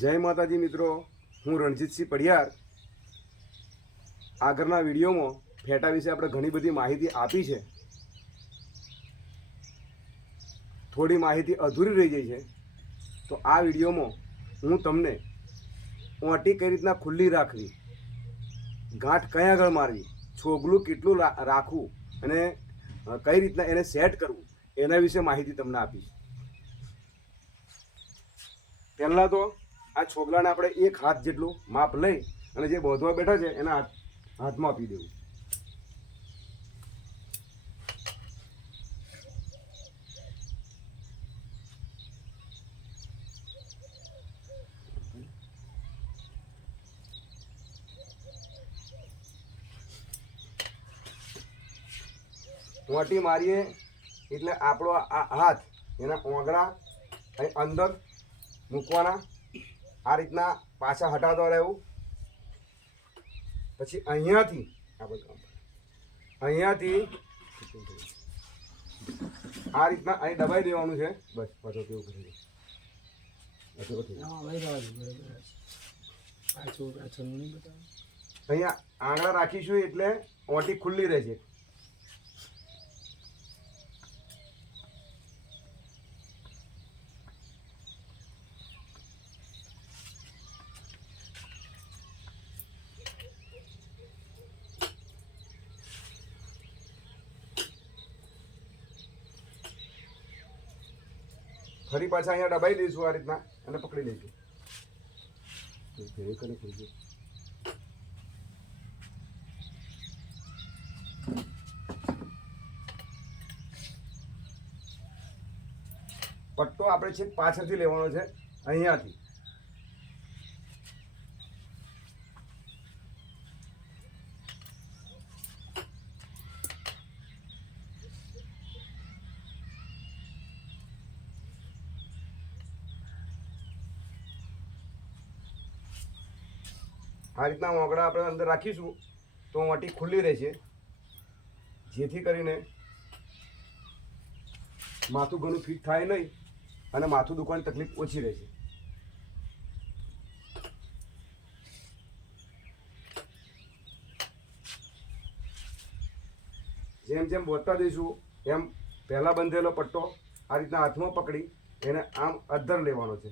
જય માતાજી મિત્રો, હું રણજીતસિંહ પડિયાર આગળના વિડીયોમાં ફેટા વિશે આપણે ઘણી બધી માહિતી આપી છે. થોડી માહિતી અધૂરી રહી ગઈ છે. તો આ વિડીયોમાં હું તમને ઓટી કઈ રીતના ખુલ્લી રાખવી, ગાંઠ કયા આગળ મારવી, છોગલું કેટલું રાખવું અને કઈ રીતના એને સેટ કરવું, એના વિશે માહિતી તમને આપીશ. પહેલાં તો આ છોકરાને આપણે એક હાથ જેટલું માપ લઈ અને જે બોધવા બેઠા છે, એના હાથ હાથમાં આપી દેવું. મોટી મારીએ, એટલે આપણો આ હાથ એના ઓગળા અંદર મૂકવાના. આ રીતના પાછા હટાવતા રહેવું. પછી અહીંયાથી આ બધું અહીંયાથી આ રીતના અહીં દબાઈ દેવાનું છે. બસ પાછો કેવું કરી અહીંયા આંગળા રાખીશું એટલે ઓટી ખુલ્લી રહેશે ફરી પાછા અહીંયા દબાઈ દઈશું આ રીતના અને પકડી લઈશું. ધીરે કરી ખુલશે પટ્ટો આપણે છે પાછળથી લેવાનો છે અહીંયાથી. આ રીતના વાંકડા આપણે અંદર રાખીશું, તો વાટી ખુલ્લી રહેશે. જેથી કરીને માથું ઘણું ફિટ થાય નહીં અને માથું દુખવાની તકલીફ ઓછી રહેશે. જેમ જેમ બોલતા દઈશું એમ પહેલાં બંધેલો પટ્ટો આ રીતના હાથમાં પકડી, એને આમ અદ્ધર લેવાનો છે.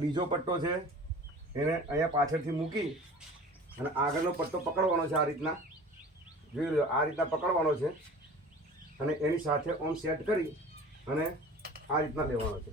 બીજો પટ્ટો છે. એને અહીંયા પાછળથી મૂકી અને આગળનો પટ્ટો પકડવાનો છે આ રીતના. જોઈ લો, આ રીતના પકડવાનો છે. અને એની સાથે ઓમ સેટ કરી અને આ રીતના લેવાનો છે.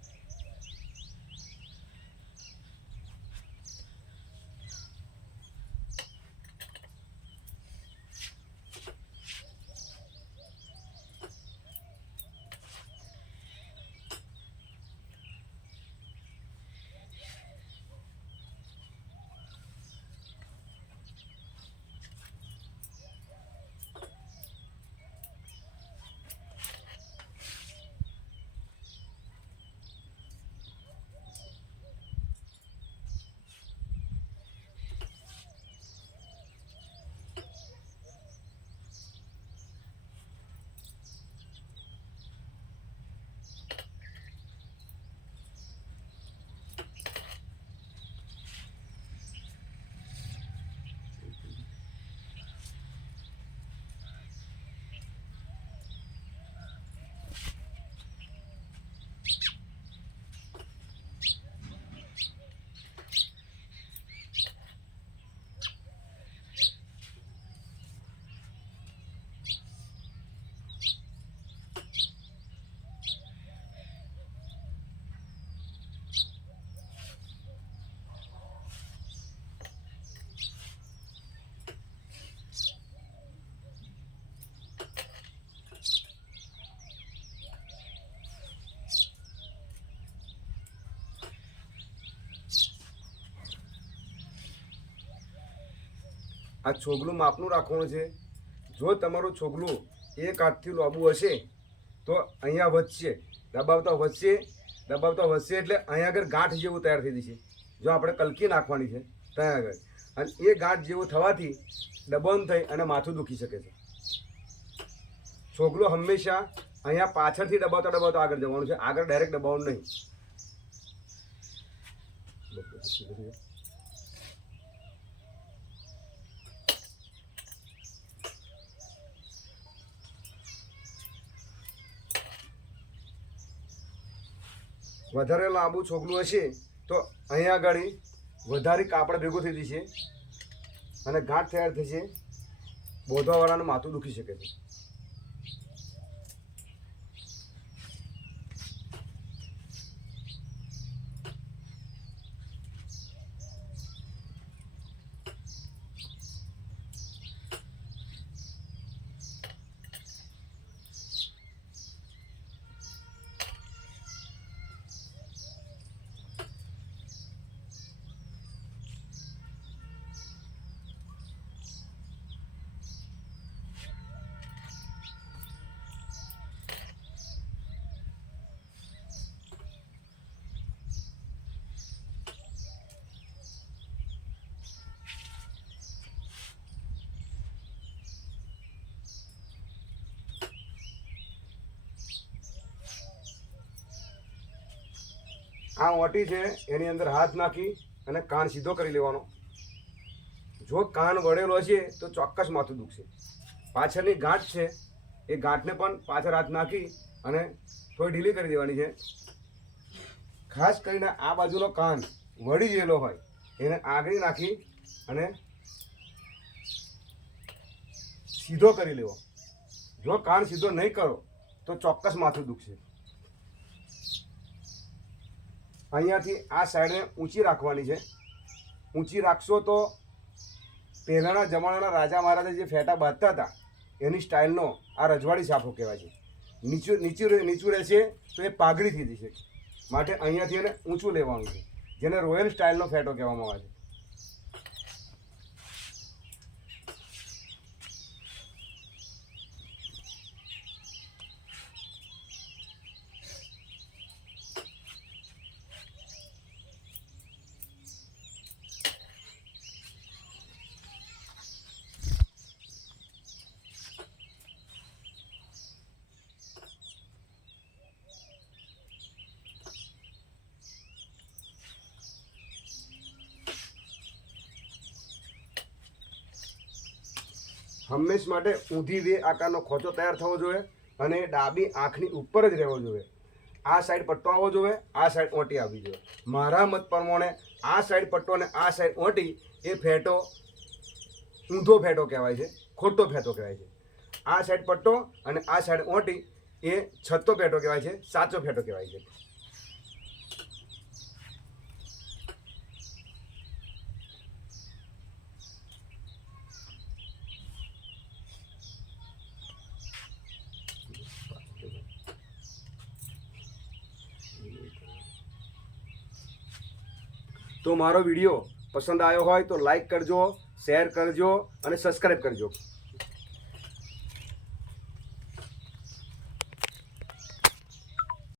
આ છોગલું માપનું રાખવાનું છે. જો તમારું છોગલું એક હાથથી લાંબુ હશે, તો અહીંયા વધશે. દબાવતા વધશે દબાવતા વધશે એટલે અહીંયા આગળ ગાંઠ જેવું તૈયાર થઈ જશે. જો આપણે કલકી નાખવાની છે, ત્યાં આગળ. અને એ ગાંઠ જેવું થવાથી દબન થઈ અને માથું દુખી શકે છે. છોગલો હંમેશા અહીંયા પાછળથી દબાવતા દબાવતા આગળ જવાનું છે. આગળ ડાયરેક્ટ દબાવવાનું નહીં. વધારે લાંબુ છોકલું હશે તો અહીંયા આગળ વધારે કાપડ ભેગું થઈ જશે અને ગાંઠ તૈયાર થશે. બોધવાવાળાનું માથું દુખી શકે છે. આ ઓટી છે, એની અંદર હાથ નાખી અને કાન સીધો કરી લેવાનો. જો કાન વળેલો છે, તો ચોક્કસ માથું દુખશે. પાછળની ગાંઠ છે, એ ગાંઠને પણ પાછળ હાથ નાખી અને થોડી ઢીલી કરી દેવાની છે. ખાસ કરીને આ બાજુનો કાન વળી ગયેલો હોય, એને આગળ નાખી અને સીધો કરી લેવો. જો કાન સીધો નહીં કરો, તો ચોક્કસ માથું દુખશે. અહીંયાથી આ સાઈડને ઊંચી રાખવાની છે. ઊંચી રાખશો તો પહેલાંના જમાનાના રાજા મહારાજા જે ફેટા બાંધતા હતા, એની સ્ટાઇલનો આ રજવાડી સાફો કહેવાય છે. નીચું નીચું નીચું રહેશે તો એ પાઘડી થઈ જશે. માટે અહીંયાથી એને ઊંચું લેવાનું છે, જેને રોયલ સ્ટાઇલનો ફેટો કહેવામાં આવે છે. હંમેશ માટે ઊંધી વે આકારનો ખોચો તૈયાર થવો જોઈએ અને ડાબી આંખની ઉપર જ રહેવો જોઈએ. આ સાઈડ પટ્ટો આવવો જોઈએ, આ સાઈડ ઓંટી આવવી જોઈએ. મારા મત પ્રમાણે આ સાઈડ પટ્ટો અને આ સાઈડ ઓંટી એ ફેટો, ઊંધો ફેટો કહેવાય છે, ખોટો ફેટો કહેવાય છે. આ સાઈડ પટ્ટો અને આ સાઈડ ઓંટી એ છત્તો ફેટો કહેવાય છે, સાચો ફેટો કહેવાય છે. તો મારો વીડિયો પસંદ આવ્યો હોય તો લાઈક કરજો શેર કરજો અને સબસ્ક્રાઈબ કરજો.